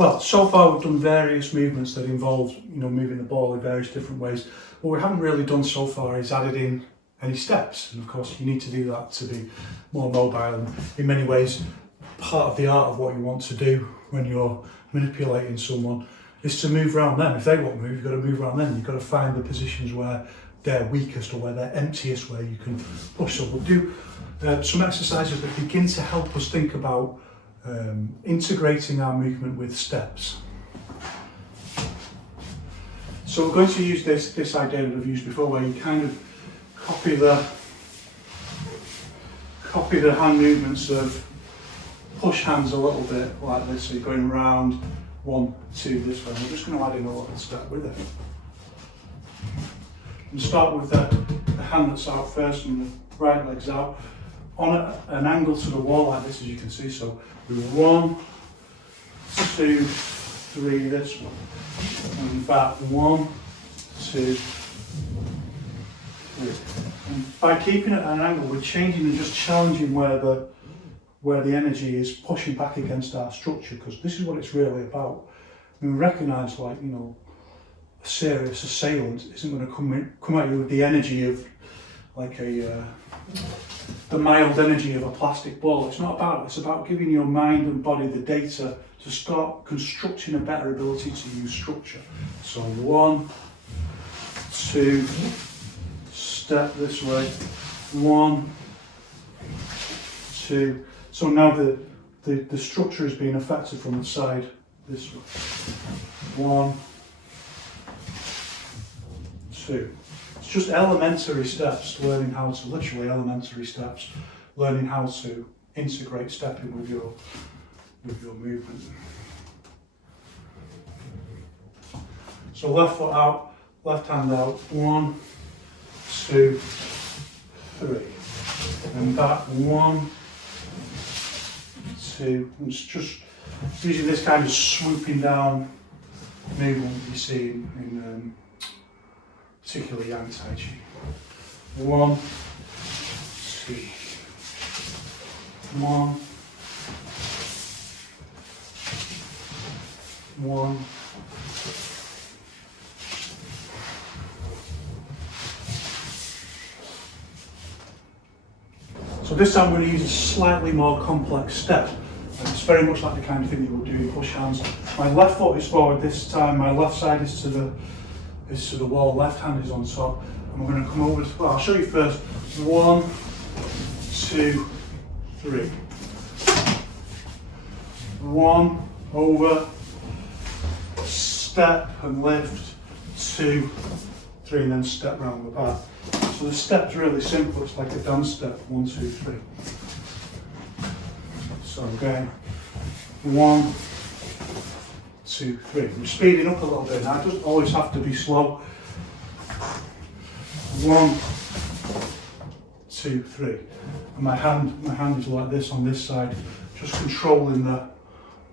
well, so far we've done various movements that involve, moving the ball in various different ways. What we haven't really done so far is added in any steps, and of course you need to do that to be more mobile, and in many ways part of the art of what you want to do when you're manipulating someone is to move around them. If they won't move, you've got to move around them. You've got to find the positions where they're weakest or where they're emptiest, where you can push. So we'll do some exercises that begin to help us think about integrating our movement with steps. So we're going to use this idea that I've used before, where you kind of copy the hand movements of push hands a little bit like this. So you're going round 1, 2 this way. We're just going to add in a little step with it. And start with the hand that's out first and the right leg's out on an angle to the wall like this, as you can see. So we go 1, 2, 3 this one, and back 1, 2, 3. And by keeping it at an angle, we're changing and just challenging where the energy is pushing back against our structure, because this is what it's really about. We recognise, like, a serious assailant isn't going to come at you with the energy of like the mild energy of a plastic ball. It's not about it. It's about giving your mind and body the data to start constructing a better ability to use structure. So 1, 2, step this way, 1, 2. So now the structure is being affected from the side this way. 1, 2. It's just elementary steps, learning how to, literally elementary steps, learning how to integrate stepping with your movement. So left foot out, left hand out, 1, 2, 3. And back, 1, 2. And it's just using this kind of swooping down movement you see in particularly Yang Tai Chi. 1, 2, 1, 1. So this time I'm going to use a slightly more complex step. And it's very much like the kind of thing that we'll do in push hands. My left foot is forward this time, my left side is to the wall, left hand is on top, and we're going to come over to, well, I'll show you first. 1, 2, 3. 1, over, step and lift, 2, 3, and then step round the back. So the step's really simple, it's like a dance step, 1, 2, 3. So again, 1, 2, 3. I'm speeding up a little bit now, it doesn't always have to be slow. 1, 2, 3. And my hand is like this on this side, just controlling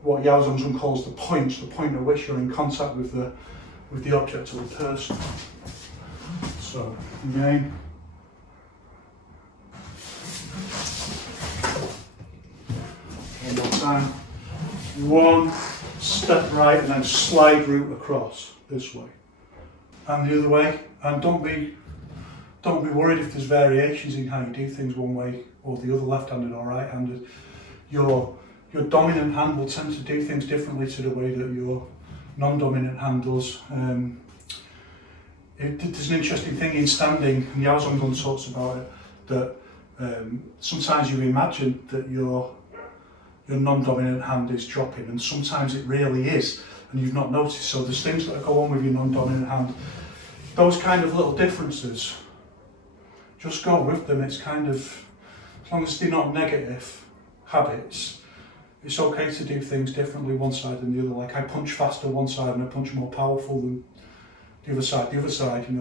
what Yao Zhongzhong calls the point at which you're in contact with the object or the person. So again. One more time. 1, step right, and then slide root across this way. And the other way. And don't be worried if there's variations in how you do things one way or the other, left-handed or right-handed. Your dominant hand will tend to do things differently to the way that your non-dominant hand does. There's an interesting thing in standing, and Yao Zhongzhong talks about it, that sometimes you imagine that your non-dominant hand is dropping, and sometimes it really is, and you've not noticed. So there's things that go on with your non-dominant hand. Those kind of little differences, just go with them. It's kind of, as long as they're not negative habits, it's okay to do things differently one side than the other. Like I punch faster one side and I punch more powerful than the other side,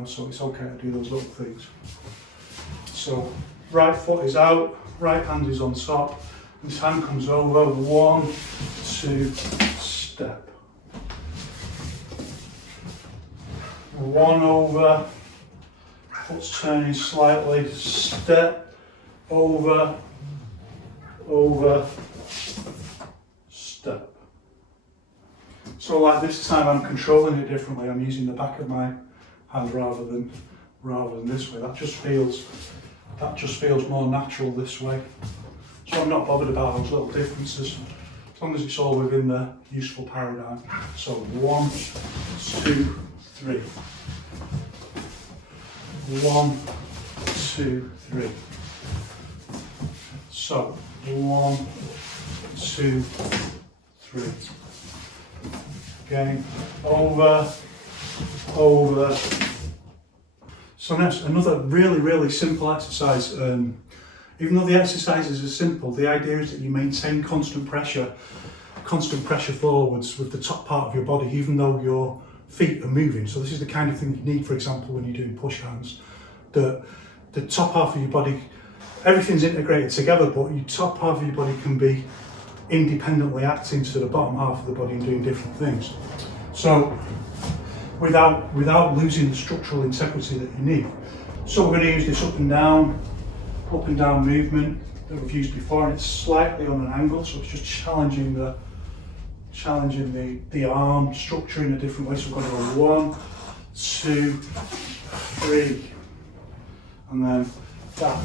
so it's okay to do those little things. So right foot is out, right hand is on top, this hand comes over, 1, 2, step. 1 over, foot's turning slightly, step, over, step. So like this time I'm controlling it differently. I'm using the back of my hand rather than this way. That just feels more natural this way. So I'm not bothered about those little differences, as long as it's all within the useful paradigm. So 1, 2, 3. 1, 2, 3. So 1, 2, 3. Again, over. So next, another really simple exercise. Even though the exercises are simple, the idea is that you maintain constant pressure forwards with the top part of your body, even though your feet are moving. So this is the kind of thing you need, for example, when you're doing push hands. The top half of your body, everything's integrated together, but your top half of your body can be independently acting to the bottom half of the body and doing different things. So without losing the structural integrity that you need. So we're going to use this up and down movement that we've used before, and it's slightly on an angle, so it's just challenging the arm structure in a different way. So we're going to go 1, 2, 3, and then that.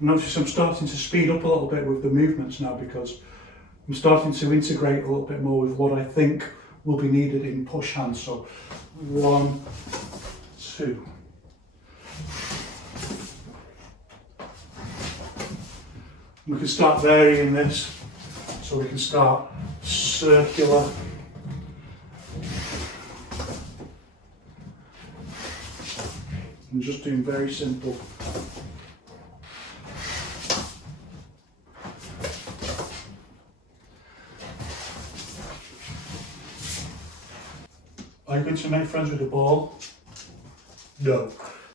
Notice I'm starting to speed up a little bit with the movements now, because I'm starting to integrate a little bit more with what I think will be needed in push hands. So 1, 2. We can start varying this, so we can start circular. I'm just doing very simple. Are you going to make friends with the ball? No.